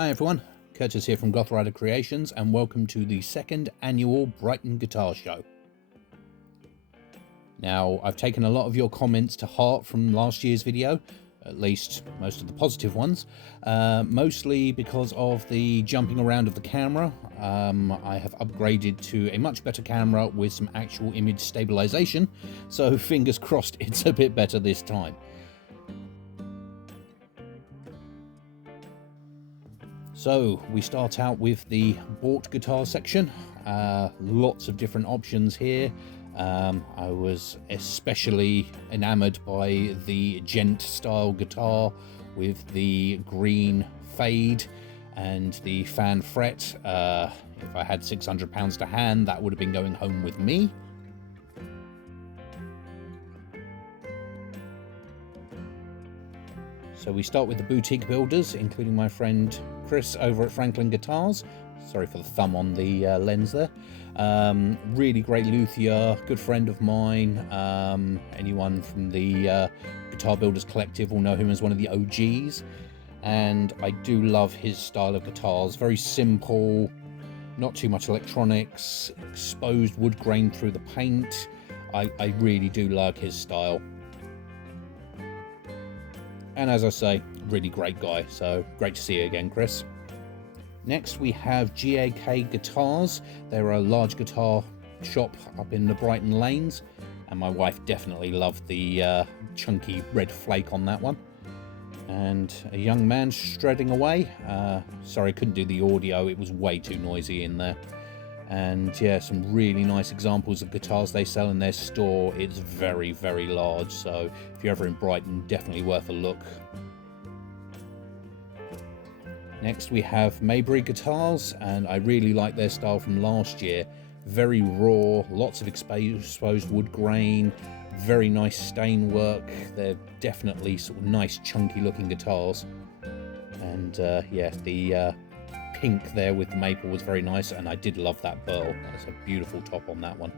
Hi everyone, Curtis here from Goth Rider Creations and welcome to the second annual Brighton Guitar Show. Now, I've taken a lot of your comments to heart from last year's video, at least most of the positive ones, mostly because of the jumping around of the camera. I have upgraded to a much better camera with some actual image stabilization, so fingers crossed it's a bit better this time. So we start out with the bought guitar section. Lots of different options here. I was especially enamored by the gent style guitar with the green fade and the fan fret. If I had £600 to hand, that would have been going home with me. So we start with the boutique builders, including my friend Chris over at Franklyn Guitars. Sorry for the thumb on the lens there. Really great luthier, good friend of mine. Anyone from the Guitar Builders Collective will know him as one of the OGs. And I do love his style of guitars. Very simple, not too much electronics, exposed wood grain through the paint. I really do like his style. And as I say, really great guy, so great to see you again, Chris. Next we have GAK Guitars. They're a large guitar shop up in the Brighton lanes, and my wife definitely loved the chunky red flake on that one. And a young man shredding away. Sorry, I couldn't do the audio, it was way too noisy in there. And yeah, some really nice examples of guitars they sell in their store. It's very, very large, so if you're ever in Brighton, definitely worth a look. Next we have Maybury Guitars, and I really like their style from last year. Very raw, lots of exposed wood grain, very nice stain work. They're definitely sort of nice chunky looking guitars. And yeah, the pink there with the maple was very nice, and I did love that burl. That's a beautiful top on that one.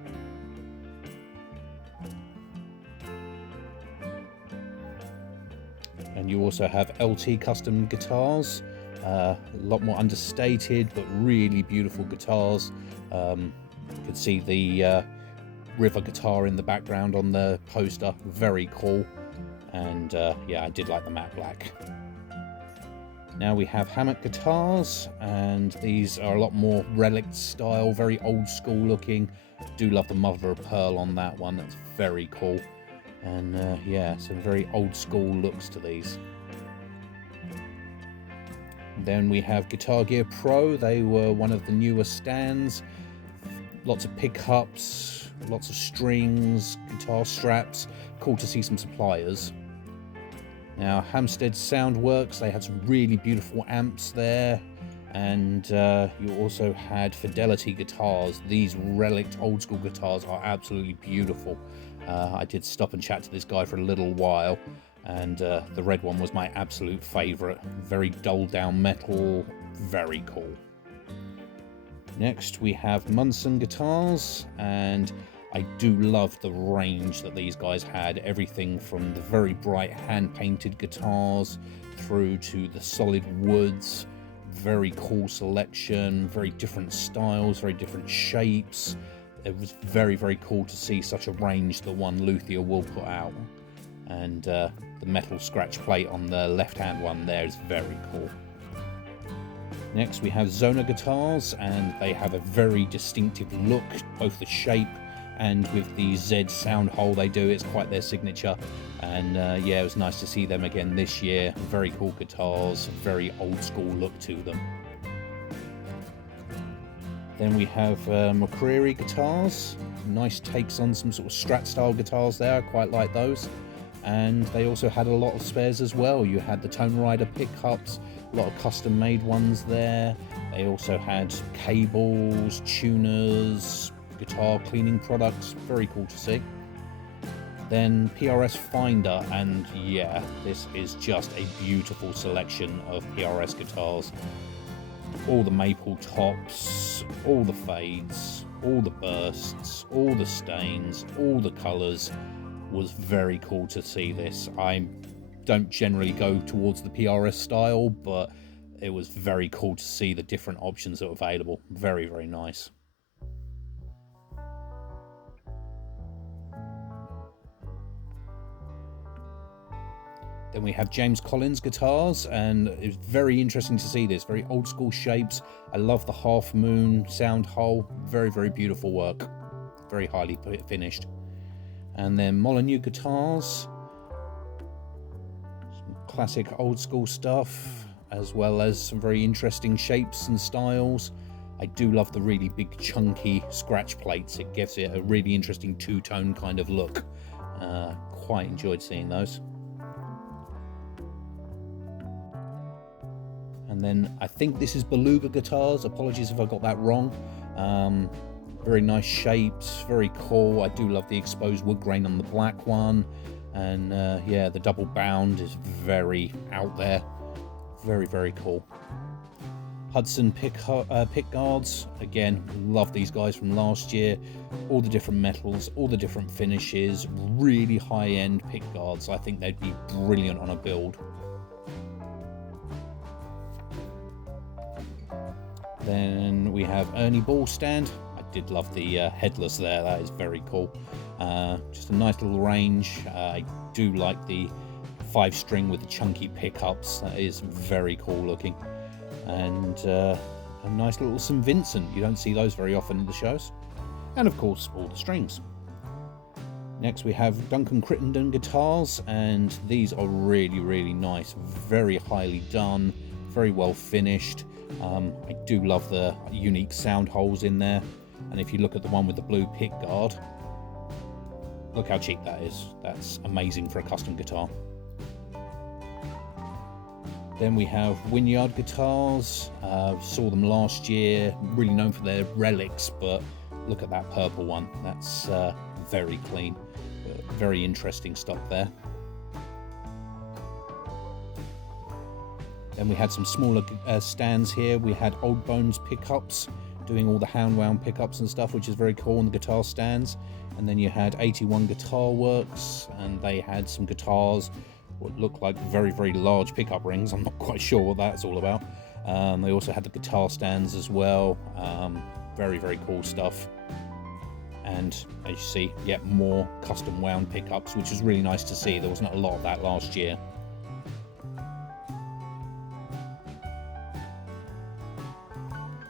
And you also have LT Custom Guitars, a lot more understated but really beautiful guitars. You could see the river guitar in the background on the poster, very cool. And yeah, I did like the matte black. Now we have Hammock Guitars, and these are a lot more relic style, very old school looking. Do love the mother of pearl on that one, that's very cool. And yeah, some very old school looks to these. Then we have Guitar Gear Pro. They were one of the newer stands. Lots of pickups, lots of strings, guitar straps. Cool to see some suppliers. Now, Hampstead Soundworks, they had some really beautiful amps there, and you also had Fidelity Guitars. These relict old school guitars are absolutely beautiful. I did stop and chat to this guy for a little while, and the red one was my absolute favourite. Very dulled down metal, very cool. Next we have Munson Guitars, and I do love the range that these guys had. Everything from the very bright hand-painted guitars through to the solid woods. Very cool selection, very different styles, very different shapes. It was very, very cool to see such a range that one luthier will put out. And the metal scratch plate on the left-hand one there is very cool. Next we have Zona Guitars, and they have a very distinctive look, both the shape and with the Z sound hole they do, it's quite their signature. And yeah, it was nice to see them again this year. Very cool guitars, very old school look to them. Then we have McCreary Guitars. Nice takes on some sort of Strat style guitars there, I quite like those. And they also had a lot of spares as well. You had the Tone Rider pickups, a lot of custom made ones there. They also had cables, tuners, guitar cleaning products, very cool to see. Then PRS Finder, and yeah, this is just a beautiful selection of PRS guitars. All the maple tops, all the fades, all the bursts, all the stains, all the colours. Was very cool to see this. I don't generally go towards the PRS style, but it was very cool to see the different options that were available. Very, very nice. Then we have James Collins guitars, and it's very interesting to see this. Very old school shapes. I love the half moon sound hole. Very, very beautiful work. Very highly finished. And then Molyneux guitars. Some classic old school stuff, as well as some very interesting shapes and styles. I do love the really big chunky scratch plates. It gives it a really interesting two-tone kind of look. Quite enjoyed seeing those. And then I think this is Beluga guitars. Apologies if I got that wrong. Very nice shapes, very cool. I do love the exposed wood grain on the black one. And yeah, the double bound is very out there. Very, very cool. Hudson pick guards. Again, love these guys from last year. All the different metals, all the different finishes. Really high-end pick guards. I think they'd be brilliant on a build. Then we have Ernie Ball stand. I did love the headless there. That is very cool. Just a nice little range. I do like the 5-string with the chunky pickups. That is very cool looking. And a nice little St. Vincent. You don't see those very often in the shows. And of course, all the strings. Next we have Duncan Crittenden guitars, and these are really, really nice. Very highly done. Very well finished. I do love the unique sound holes in there, and if you look at the one with the blue pick guard, look how cheap that is. That's amazing for a custom guitar. Then we have Wynyard guitars. Saw them last year, really known for their relics, but look at that purple one. That's very clean, very interesting stuff there. Then we had some smaller stands here. We had Old Bones pickups, doing all the hand wound pickups and stuff, which is very cool on the guitar stands. And then you had 81 Guitar Works, and they had some guitars what looked like very, very large pickup rings. I'm not quite sure what that's all about. They also had the guitar stands as well. Very, very cool stuff. And as you see, yet more custom wound pickups, which was really nice to see. There wasn't a lot of that last year.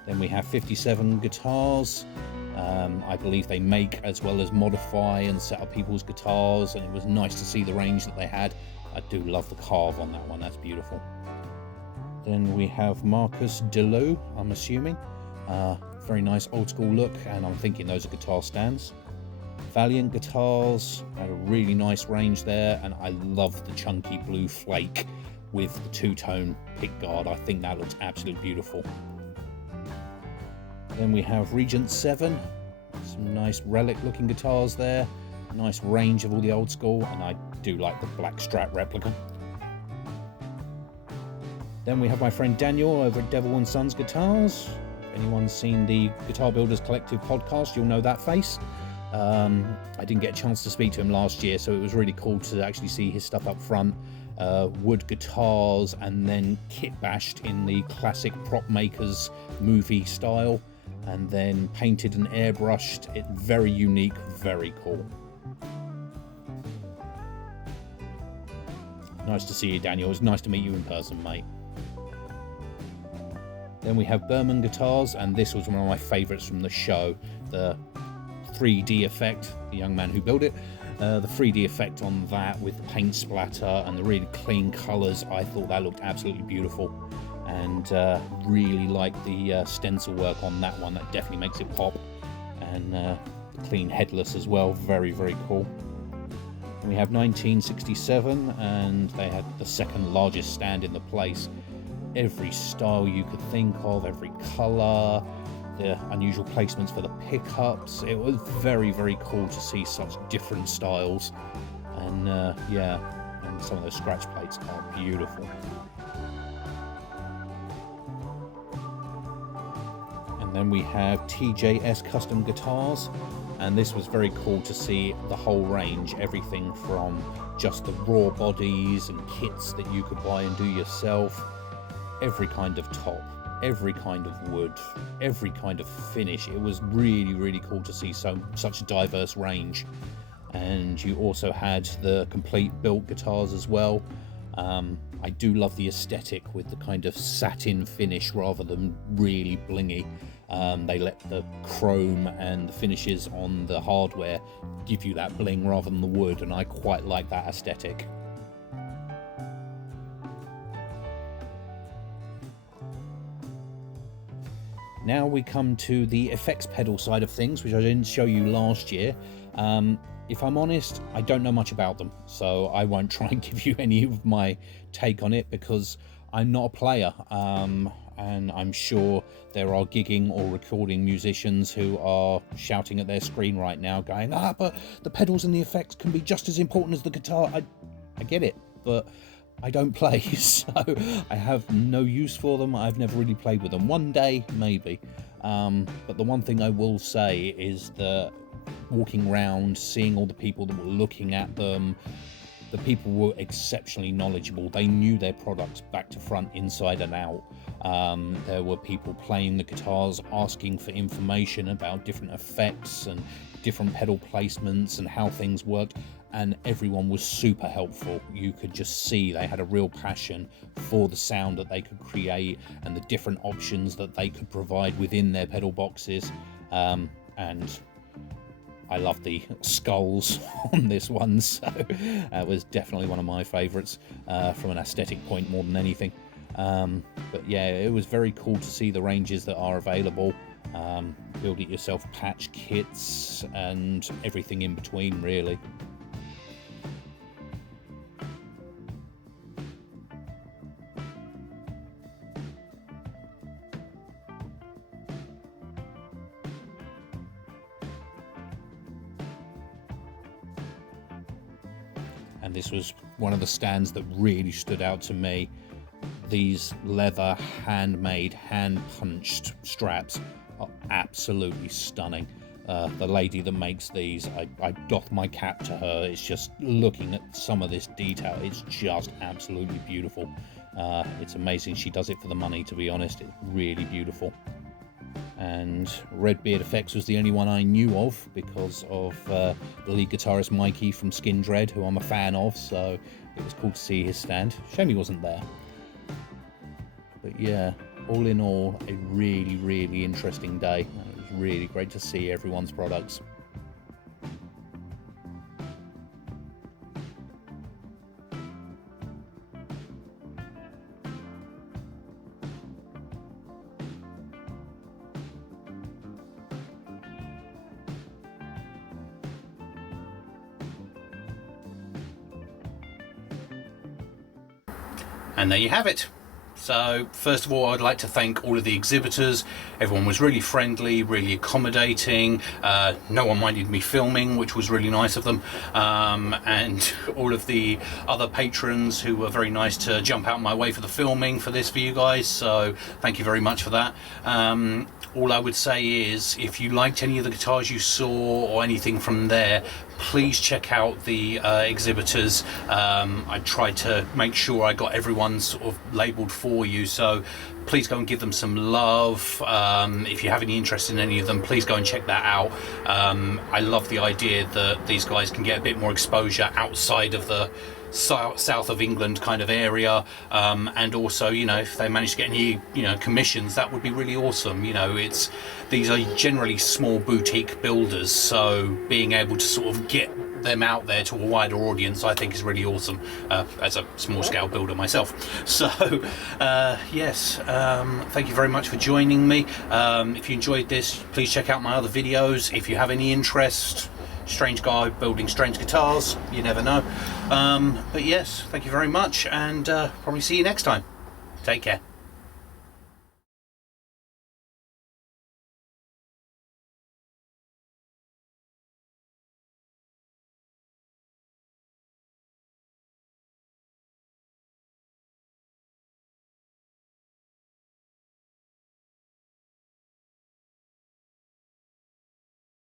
Then we have 57 guitars. I believe they make as well as modify and set up people's guitars, and it was nice to see the range that they had. I do love the carve on that one, that's beautiful. Then we have Marcus Deleu, I'm assuming. Very nice old school look, and I'm thinking those are guitar stands. Valiant guitars, had a really nice range there, and I love the chunky blue flake with the two-tone pick guard. I think that looks absolutely beautiful. Then we have Regent 7, some nice relic looking guitars there, nice range of all the old school, and I do like the black Strat replica. Then we have my friend Daniel over at Devil & Sons Guitars. If anyone's seen the Guitar Builders Collective podcast, you'll know that face. I didn't get a chance to speak to him last year, so it was really cool to actually see his stuff up front. Wood guitars, and then kit bashed in the classic prop makers movie style, and then painted and airbrushed. It very unique, very cool. Nice to see you, Daniel. It was nice to meet you in person, mate. Then we have Berman guitars, and this was one of my favourites from the show. The 3D effect, the young man who built it, the 3D effect on that with paint splatter and the really clean colours. I thought that looked absolutely beautiful, and really like the stencil work on that one. That definitely makes it pop. And the clean headless as well, very, very cool. And we have 1967, and they had the second largest stand in the place. Every style you could think of, every colour, the unusual placements for the pickups. It was very, very cool to see such different styles. And yeah, and some of those scratch plates are beautiful. And then we have TJS Custom Guitars, and this was very cool to see the whole range, everything from just the raw bodies and kits that you could buy and do yourself. every kind of top, every kind of wood, every kind of finish. It was really, really cool to see such a diverse range. And you also had the complete built guitars as well. I do love the aesthetic with the kind of satin finish rather than really blingy. They let the chrome and the finishes on the hardware give you that bling rather than the wood, and I quite like that aesthetic. Now we come to the effects pedal side of things, which I didn't show you last year. If I'm honest, I don't know much about them, so I won't try and give you any of my take on it because I'm not a player. And I'm sure there are gigging or recording musicians who are shouting at their screen right now going, but the pedals and the effects can be just as important as the guitar. I get it, but I don't play, so I have no use for them. I've never really played with them. One day, maybe. But the one thing I will say is that walking around, seeing all the people that were looking at them, the people were exceptionally knowledgeable. They knew their products back to front, inside and out. There were people playing the guitars, asking for information about different effects and different pedal placements and how things worked, and everyone was super helpful. You could just see they had a real passion for the sound that they could create and the different options that they could provide within their pedal boxes. And I love the skulls on this one, so that was definitely one of my favourites from an aesthetic point more than anything. But yeah, it was very cool to see the ranges that are available. Build it yourself patch kits and everything in between, really. And this was one of the stands that really stood out to me. These leather handmade, hand-punched straps are absolutely stunning. The lady that makes these, I doff my cap to her. It's just looking at some of this detail, it's just absolutely beautiful. It's amazing she does it for the money, to be honest. It's really beautiful. And Redbeard Effects was the only one I knew of because of the lead guitarist Mikey from Skin Dread, who I'm a fan of, so it was cool to see his stand. Shame he wasn't there. But yeah, all in all, a really, really interesting day. It was really great to see everyone's products. And there you have it. So first of all, I'd like to thank all of the exhibitors. Everyone was really friendly, really accommodating. No one minded me filming, which was really nice of them. And all of the other patrons who were very nice to jump out my way for the filming for this for you guys. So thank you very much for that. All I would say is, if you liked any of the guitars you saw or anything from there, please check out the exhibitors. I tried to make sure I got everyone sort of labelled for you, so please go and give them some love. If you have any interest in any of them, please go and check that out. I love the idea that these guys can get a bit more exposure outside of the south of England kind of area, and also, you know, if they manage to get any, you know, commissions, that would be really awesome. You know, these are generally small boutique builders, so being able to sort of get them out there to a wider audience, I think is really awesome, as a small scale builder myself. So yes, thank you very much for joining me. If you enjoyed this, please check out my other videos. If you have any interest, strange guy building strange guitars, you never know. But yes, thank you very much, and probably see you next time. Take care.